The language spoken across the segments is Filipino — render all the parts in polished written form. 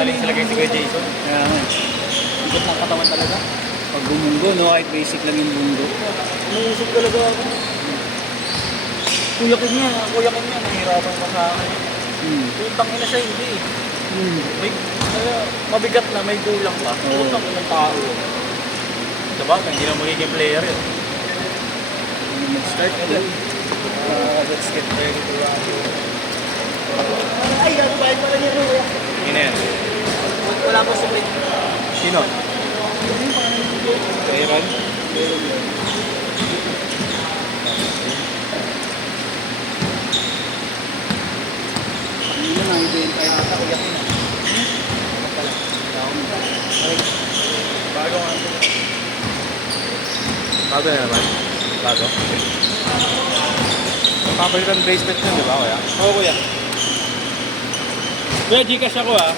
challenge sila kay si Kuya Jason. Kaya nga. Ikot ng katawan talaga. Pag bumunggo, no? Kahit basic lang yung bunggo. Umusog talaga ako. Kuya Kim niya, nahihirapan pa sa akin. Utang ina siya, hindi. May, mabigat na, may kulang pa. Utang ina tao. Diba? Hindi na magiging player yun. Mag-start ulit. Let's get ready to run. Ay, nagbayad pala niya Kuya. Yun na yan. Wala pa subit. Sino? Aaron? Hindi na naibenta yata. Kuya Kim. Bago nga. Bago na naman? Bago? Papalitan bracelet yun, di ba kuya? Oo Kuya. Kuya, Gcash ako ah.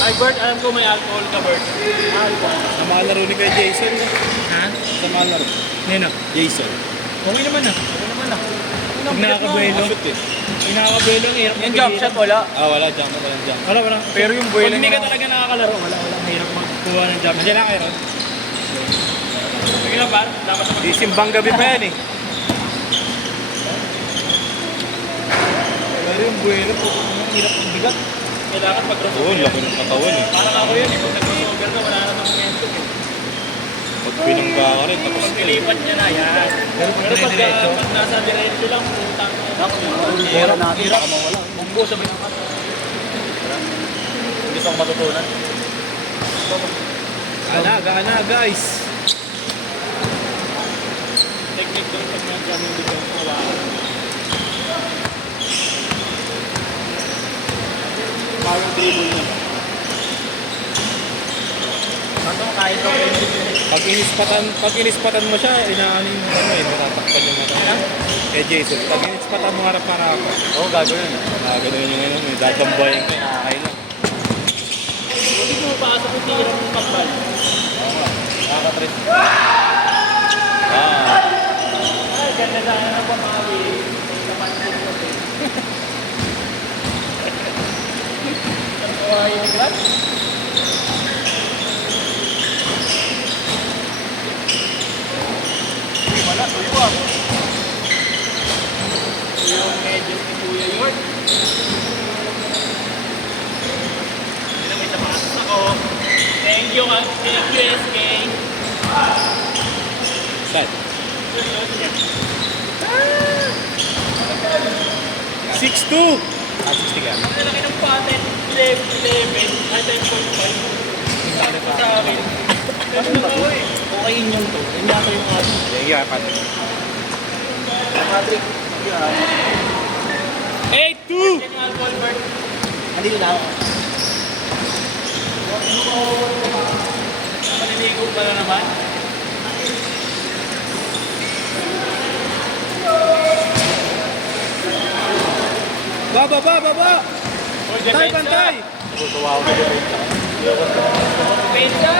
Ay Bert, alam ko may alcohol ka Bert. Sa mga laro ni kay Jason. Ha? Sa mga laro. Nino? Jason. Okay naman ah. Okay naman ah. Pag nakakabuelo. Pag nakakabuelo, ang hirap yung jump shot, wala. Wala jump. Walang jump. Wala. Pero yung buelo Pag hindi ka talaga nakakalaro, wala. Mahirap magkuha ng jump. Nandiyan na kayo ron? Sige lang ba? Dapat sa Di simbang gabi pa yan eh. Pero yung buelo, ang hirap ang bigat. Kailangan pag-crossover. Oo, laki ng katawan eh. Parang ako yun, pag nag-crossover ka, wala na ng momentum eh. Pag pinangga ka rin, tapos Pag nilipat niya na, yan. Pero pag nasa diretso lang, putang. Hirap natin, baka mawala. Munggo, sabi ng kata. Hindi sa matutunan. Gana guys. Technique doon, pag nandiyan yung defense, mawala. Parang dribble niya. Ano, kahit ako Pag inispatan mo siya, inaano yung ano eh, natatakpan yung mata. Eh Jason, pag inispatan mo harap para ako. Oo, gagawin. Gano'n yung ano, may dadambayan ka, nakakailan. Hindi mo paasa kung tira ng kapal. Oo nga, nakakatrip. Ay, ganda sana na pamawi. Kapansin ko din. Ay, nagrat? Uy, wala. Tuyo ah. Yung edges ni Kuya York. Hindi na may sapatos ako. Thank you, SK. Saan? 6'2". 60 ka. Ang lalaki ng patent, 11, ay 10.5. Sabi ko sa akin, ganun na ako eh. Okay inyong to. Yan yata yung ating. Sige, apat. Patrick, 8'2". yan yung alcohol bird. Hindi na ako. Maliligo ka na naman. Baba! Pantay! Tuwa ako sa depensa. Depensa!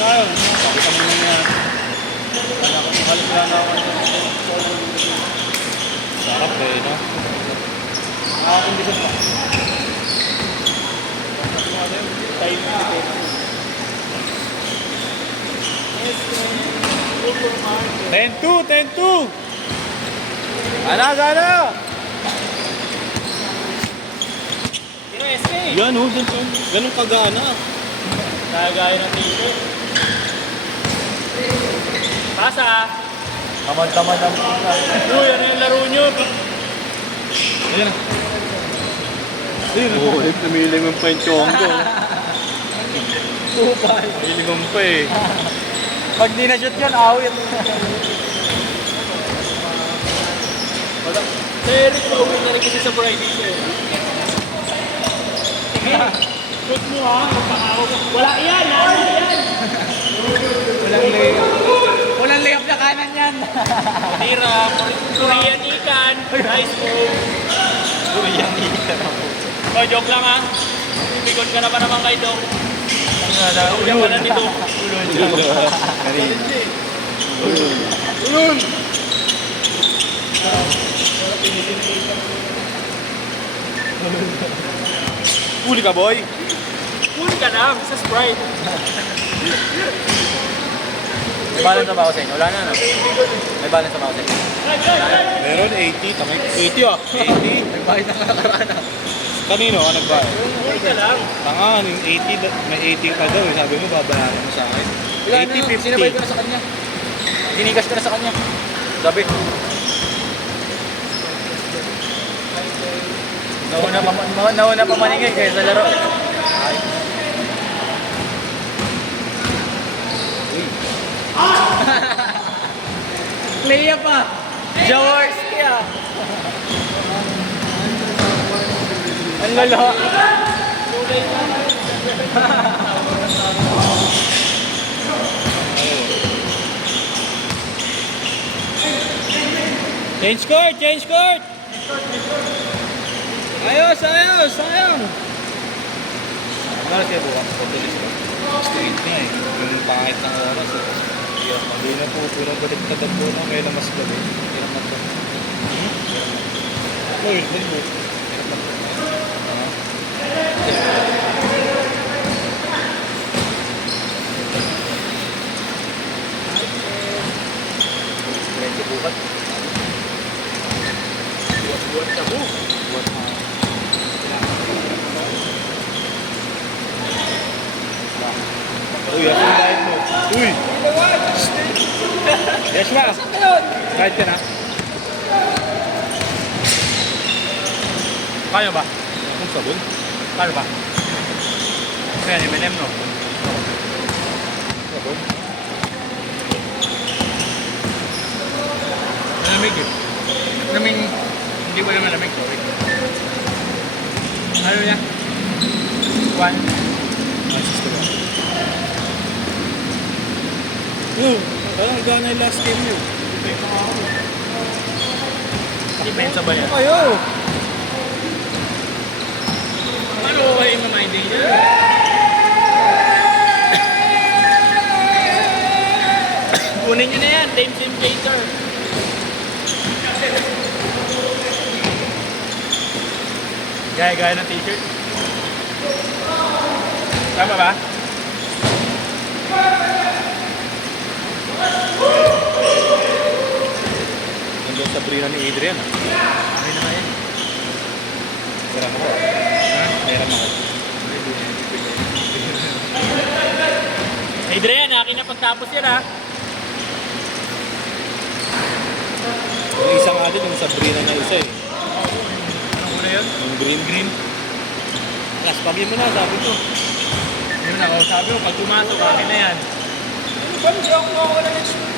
Ngayon, pakita mo niya. Halos lang ako. Sarap eh, no? Nakakindisip pa. Time na depensa. 10-2! Gana! Pero SK, Yan oh, ganun kagana. nagaya ng tito. Pasa! Tamad-tamad ang puta. Uy, ano yung laro nyo? Ayan na. Oo, namilingon pa yung chongo. Kupal. Namilingon pa eh. Pag di na-shoot yun, awit. Wala. Si Eric, pauwi na rin kasi sa Friday siya. Sige, shoot mo ha. Wala yan! Walang layup. Walang Walang layup na kanan yan. Tira, Korean ikan. Nice move. Korean ikan ako. Oh, joke lang ha. Bigon ka na pa naman kay Dok. Uya pa na ni Dok. Ulun! Huli ka, boy. Huli ka lang sa Sprite. May balance na ba ako sa inyo? Wala na, no? May balance na ba ako sa inyo? Meron 80. Tamay 80 ah. 80. May bayad na nakaraan ah. Kanino ka nagbayad? Huli ka lang. Tanga, yung 80, may 80 ka daw. Sabi mo, babayaran mo sa akin. 80, 50. Sinabay ko na sa kanya. Ginigas ko na sa kanya. Sabi. Nauna pa maningay kaya sa laro. Ay. Leia pa. Jaworski ah. Ang lalo. Change court! Change court! Ayos! Ayos! Sayang! Ano kayo bukas? Pagdalis ko. Straight na eh. Yung pangit ng oras eh. Hindi na po, pinabalik-tadag po na may lamas gabi. Hirap na to. Uy, hindi mo. Hirap na to. Medyo bukas. Buwan ka mo. Uy, ako yung diet mo. Uy! Yes, ma! Kahit ka na. Kaya ba? Anong sabon? Kaya ba? Kaya ni M&M no? Sabon? Malamig eh. Malamig, hindi ko naman malamig, sorry. Ano niya? One. Oh, parang gana yung last game yun. Depensa ba yan? Ayo! Ano ko kayo yung mga idea niya? Kunin nyo na yan, Dame Simulator. Gaya-gaya ng t-shirt. Tama ba? Nandun sa Brina ni Adrian. Ano na nga yan? Meron ako. Ha? Meron ako. Adrian, akin na pagtapos yan ha. Yung isa nga din, yung sa Brina na isa eh. Ano na yun? Yung green. Last pagin mo na, sabi ko. Yun na, sabi mo, pag tumato, akin na yan. Ano ba? Hindi ako mawala ng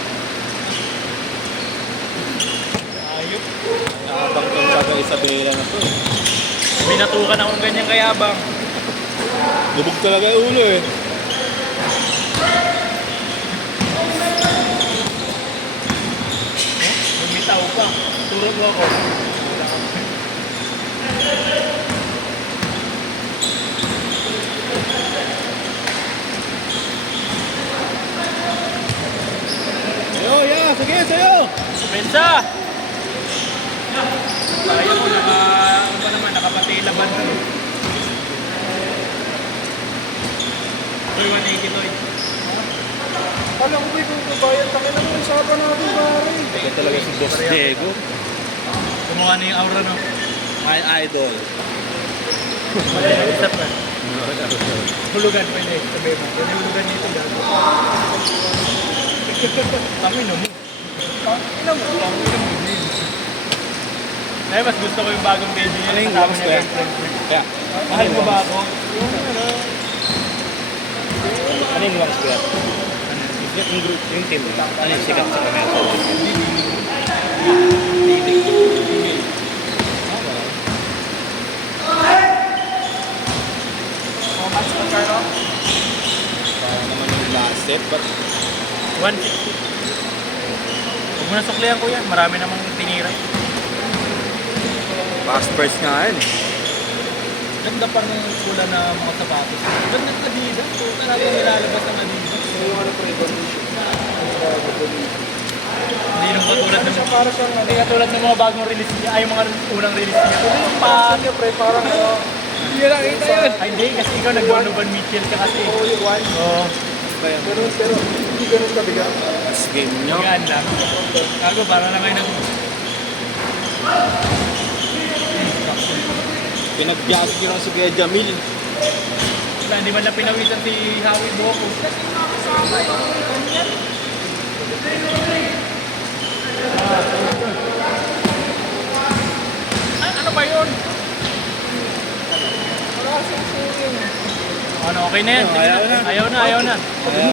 ayop. Nakabang kang saga Isabela na to eh. Binatukan akong ganyan kayabang. Lubog talaga yung ulo eh. Bumitaw pa. Turog mo ako. Ayo, ya, sige, sa'yo! Pensa! Kaya mo, ano ba naman, nakapatilaban ka. Toy, 180 Toy. Alam ko yung babayad, takin lang yung usapan natin pare. Ito talaga si Boss Diego. Kumuha na yung aura, no? My idol. Step ka. Hulugan, pwede. Sabi mo. Pwede hulugan dito, gago. Tangin mo. Tangin mo. Dahil mas gusto ko yung bagong baby niya. Ano yung kasama box niya ko yan? girlfriend. Kaya, Mahal mo ba ako? ano yung lungs ko yan? Yung group, yung team, ano yung sikat sa kamera? How much ka, Carlo? Parang naman yung last set, but 150. nasuklihan ko yan. Marami namang tinira. Fast first nga yan. Ganda pa ng pula na mga sapatos. Ganda ng Adidas. So, talagang nilalabas ng Adidas. Yung ano po, evolution. Hindi nung katulad ng Para siyang ano. hindi katulad ng mga bagong release niya. Ay, yung mga unang release niya. Ito yung Parang niya, pre, parang Hindi lang kita yun. Ay, hindi. Kasi ikaw nag-Donovan Mitchell ka kasi. all in one. Oo. Pero hindi ganun kabigat. Last game nyo. Gaan lang. Kago, para na kayo Pinag-jockey ko si Kuya Jamil. Wala, hindi man lang pinawisan si Howie Boko. Ano ba yun? Ano, okay na yan. Sige Ayaw na. na. Ayaw na.